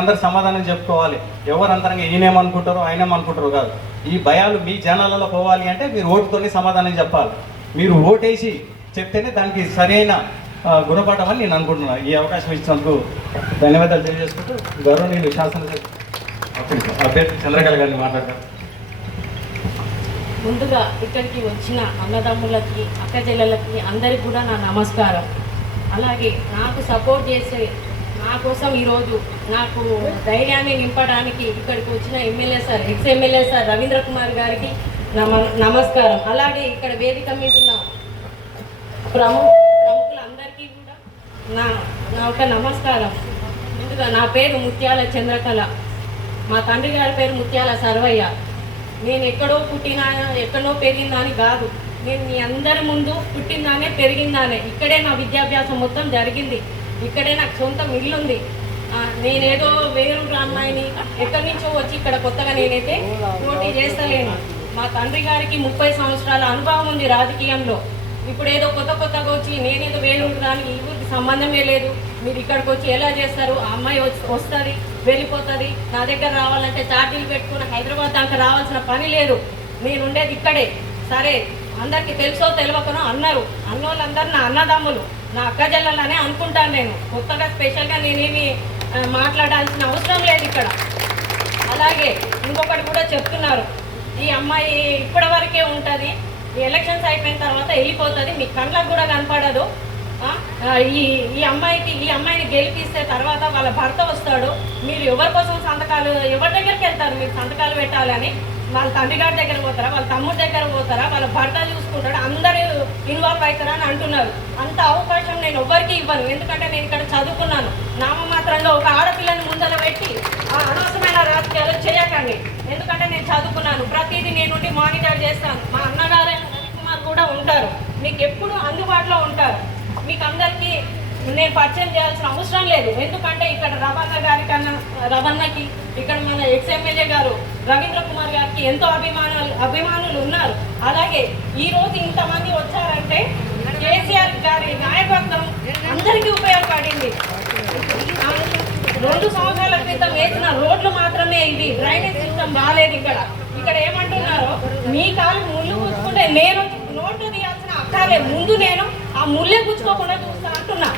అందరు సమాధానం చెప్పుకోవాలి. ఎవరు అంతరంగా ఈయనేమనుకుంటారో ఆయనేమనుకుంటారో కాదు. ఈ భయాలు మీ జనాలలో పోవాలి అంటే మీరు ఓటుతోనే సమాధానం చెప్పాలి. మీరు ఓటేసి చెప్తేనే దానికి సరైన గుణపాఠం అని నేను అనుకుంటున్నాను. ఈ అవకాశం ఇచ్చినందుకు ధన్యవాదాలు తెలియజేసుకుంటూ గౌరవనీయులు శాసనసభ అభ్యర్థి చంద్రకళ గారిని మాట్లాడతారు. ముందుగా ఇక్కడికి వచ్చిన అన్నదమ్ములకి అక్క చెల్లెలకి అందరికి కూడా నా నమస్కారం. అలాగే నాకు సపోర్ట్ చేసే నా కోసం ఈరోజు నాకు ధైర్యాన్ని నింపడానికి ఇక్కడికి వచ్చిన MLA sir ex MLA sir Ravindra Kumar గారికి నమస్కారం. అలాగే ఇక్కడ వేదిక మీద ఉన్న ప్రముఖులందరికీ కూడా నా ఒక నమస్కారం. ముందుగా నా పేరు ముత్యాల చంద్రకళ, మా తండ్రి గారి పేరు ముత్యాల సర్వయ్య. నేను ఎక్కడో పుట్టినా ఎక్కడో పెరిగిందని కాదు, నేను మీ అందరి ముందు పుట్టిందానే పెరిగిందానే. ఇక్కడే నా విద్యాభ్యాసం మొత్తం జరిగింది, ఇక్కడే నాకు సొంతం ఇల్లుంది. నేనేదో వేరూరు అమ్మాయిని ఎక్కడి నుంచో వచ్చి ఇక్కడ కొత్తగా నేనైతే పోటీ చేస్తలేను. మా తండ్రి గారికి 30 సంవత్సరాల అనుభవం ఉంది రాజకీయంలో. ఇప్పుడు ఏదో కొత్తగా వచ్చి నేనేదో వేరూరు దానికి ఈ ఊరికి సంబంధమే లేదు, మీరు ఇక్కడికి వచ్చి ఎలా చేస్తారు, ఆ అమ్మాయి వస్తుంది వెళ్ళిపోతుంది, నా దగ్గర రావాలంటే ఛార్జీలు పెట్టుకుని హైదరాబాద్ దాకా రావాల్సిన పని లేదు, నేను ఉండేది ఇక్కడే. సరే, అందరికీ తెలుసో తెలియకనో అన్నారు, అన్నోళ్ళందరూ నా అన్నదమ్ములు, నా అక్క చెల్లెలనే అనుకుంటాను. నేను కొత్తగా స్పెషల్గా నేనేమి మాట్లాడాల్సిన అవసరం లేదు ఇక్కడ. అలాగే ఇంకొకటి కూడా చెప్తున్నారు, ఈ అమ్మాయి ఇప్పటి వరకే ఉంటుంది, ఈ ఎలక్షన్స్ అయిపోయిన తర్వాత వెళ్ళిపోతుంది, మీ కళ్ళకు కూడా కనపడదు. ఈ అమ్మాయిని గెలిపిస్తే తర్వాత వాళ్ళ భర్త వస్తాడు, మీరు ఎవరి కోసం సంతకాలు ఎవరి దగ్గరికి వెళ్తారు, మీరు సంతకాలు పెట్టాలని వాళ్ళ తండ్రి గారి దగ్గర పోతారా, వాళ్ళ తమ్ముడి దగ్గర పోతారా, వాళ్ళ భర్త చూసుకుంటాడు, అందరూ ఇన్వాల్వ్ అవుతారా అని అంటున్నారు. అంత అవకాశం నేను ఎవ్వరికి ఇవ్వను. ఎందుకంటే నేను ఇక్కడ చదువుకున్నాను. నామమాత్రంగా ఒక ఆడపిల్లని ముందర పెట్టి అనవసరమైన రాజకీయాలు చేయకండి. ఎందుకంటే నేను చదువుకున్నాను, ప్రతిదీ నేను మానిటర్ చేస్తాను. మా అన్నగారు రవికుమార్ కూడా ఉంటారు, మీకు ఎప్పుడు అందుబాటులో ఉంటారు. మీకు అందరికీ నేను పరిచయం చేయాల్సిన అవసరం లేదు. ఎందుకంటే ఇక్కడ రవణకి ఇక్కడ మన ఎక్స్ ఎమ్మెల్యే గారు రవీంద్ర కుమార్ గారికి ఎంతో అభిమానులు ఉన్నారు. అలాగే ఈరోజు ఇంతమంది వచ్చారంటే కేసీఆర్ గారి నాయకత్వం అందరికీ ఉపయోగపడింది. 2 సంవత్సరాల క్రితం వేసిన రోడ్లు మాత్రమే ఇవి, డ్రైనేజ్ సిస్టమ్ బాగాలేదు. ఇక్కడ ఏమంటున్నారో, మీ కాలు ముళ్ళు కూర్చుకుంటే నేను నోట్లు తీయాల్సిన అక్కర్లే, ముందు నేను ఆ ముళ్ళే కూర్చుకోకుండా చూస్తాను అంటున్నా.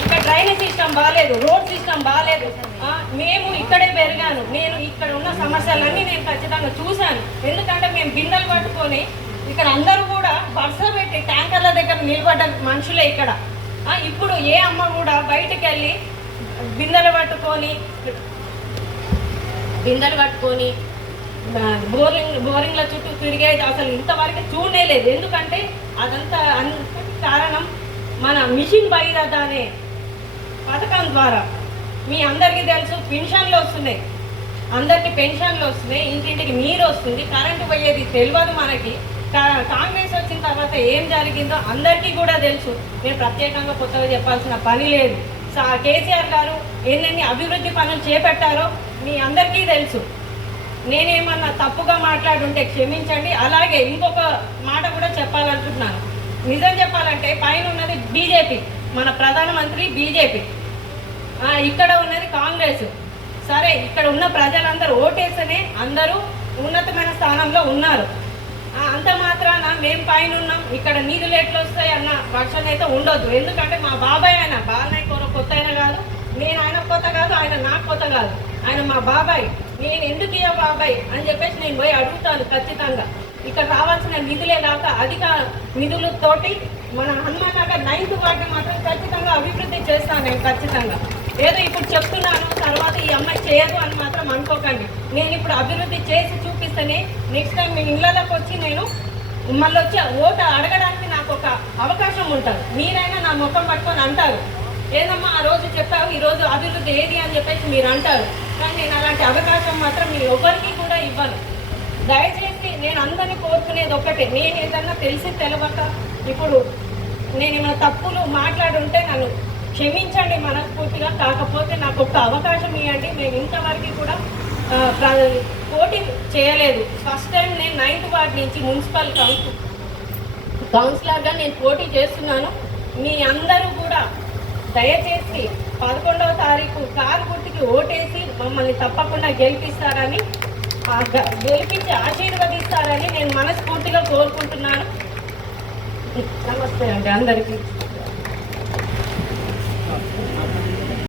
ఇక్కడ డ్రైనేజ్ సిస్టమ్ బాగాలేదు, రోడ్ సిస్టమ్ బాగాలేదు. మేము ఇక్కడే పెరిగాను, నేను ఇక్కడ ఉన్న సమస్యలన్నీ నేను ఖచ్చితంగా చూశాను. ఎందుకంటే మేము బిందెలు పట్టుకొని ఇక్కడ అందరూ కూడా వరుస పెట్టి ట్యాంకర్ల దగ్గర నిలబడ్డ మనుషులే ఇక్కడ. ఇప్పుడు ఏ అమ్మ కూడా బయటికి వెళ్ళి బిందెలు పట్టుకొని బోరింగ్ల చుట్టూ తిరిగేది అసలు ఇంతవరకు చూడలేదు. ఎందుకంటే అదంతా కారణం మన మిషన్ భగీరథ అనే పథకం ద్వారా. మీ అందరికీ తెలుసు, పెన్షన్లు వస్తున్నాయి, అందరికీ పెన్షన్లు వస్తున్నాయి, ఇంటింటికి నీరు వస్తుంది, కరెంటు పోయేది తెలియదు మనకి. కాంగ్రెస్ వచ్చిన తర్వాత ఏం జరిగిందో అందరికీ కూడా తెలుసు, నేను ప్రత్యేకంగా కొత్తగా చెప్పాల్సిన పని లేదు. కేసీఆర్ గారు ఎన్నెన్ని అభివృద్ధి పనులు చేపట్టారో మీ అందరికీ తెలుసు. నేనేమన్నా తప్పుగా మాట్లాడుంటే క్షమించండి. అలాగే ఇంకొక మాట కూడా చెప్పాలనుకుంటున్నాను. నిజం చెప్పాలంటే పైన ఉన్నది బీజేపీ, మన ప్రధానమంత్రి బీజేపీ, ఇక్కడ ఉన్నది కాంగ్రెస్. సరే, ఇక్కడ ఉన్న ప్రజలందరూ ఓటేస్తేనే అందరూ ఉన్నతమైన స్థానంలో ఉన్నారు. అంత మాత్రాన మేము పైన ఉన్నాం, ఇక్కడ నిధులు ఎట్లా వస్తాయి అన్న వర్షం అయితే ఉండొద్దు. ఎందుకంటే మా బాబాయ్ ఆయన బాలనాయ్ కొత్త అయినా కాదు, నేను ఆయన కొత్త కాదు, ఆయన నాకు కొత్త కాదు, ఆయన మా బాబాయ్. నేను ఎందుకు ఇయ్య బాబాయ్ అని చెప్పేసి నేను పోయి అడుగుతాను ఖచ్చితంగా. ఇక్కడ రావాల్సిన నిధులే కాక అధిక నిధులతోటి మన హనుమాన్ నగర్ 9th వార్డు మాత్రం ఖచ్చితంగా అభివృద్ధి చేస్తాను నేను ఖచ్చితంగా. ఏదో ఇప్పుడు చెప్తున్నాను, తర్వాత ఈ అమ్మాయి చేయదు అని మాత్రం అనుకోకండి. నేను ఇప్పుడు అభివృద్ధి చేసి చూపిస్తేనే నెక్స్ట్ టైం మీ ఇళ్ళలోకి వచ్చి నేను మళ్ళీ వచ్చి ఓటు అడగడానికి నాకు ఒక అవకాశం ఉంటుంది. మీరైనా నా ముఖం పట్టుకొని అంటారు, ఏదమ్మా ఆ రోజు చెప్పావు, ఈరోజు అభివృద్ధి ఏది అని చెప్పేసి మీరు అంటారు. కానీ నేను అలాంటి అవకాశం మాత్రం మీ ఎవరికి కూడా ఇవ్వను. దయచేసి నేను అందరినీ కోరుకునేది ఒకటే, నేను ఏదన్నా తెలిసి తెలవక ఇప్పుడు నేను ఏమైనా తప్పులు మాట్లాడుంటే నన్ను క్షమించండి మనస్ఫూర్తిగా. కాకపోతే నాకు ఒక అవకాశం ఇవ్వండి. మేము ఇంతవరకు కూడా పోటీ చేయలేదు. ఫస్ట్ టైం నేను 9th వార్డు నుంచి మున్సిపల్ కౌన్సిలర్గా నేను పోటీ చేస్తున్నాను. మీ అందరూ కూడా దయచేసి 11వ తారీఖు కారు గుర్తుకి ఓటేసి మమ్మల్ని తప్పకుండా గెలిపిస్తారని గెలిపించి ఆశీర్వదిస్తారని నేను మనస్ఫూర్తిగా కోరుకుంటున్నాను. నమస్తే అండి అందరికీ.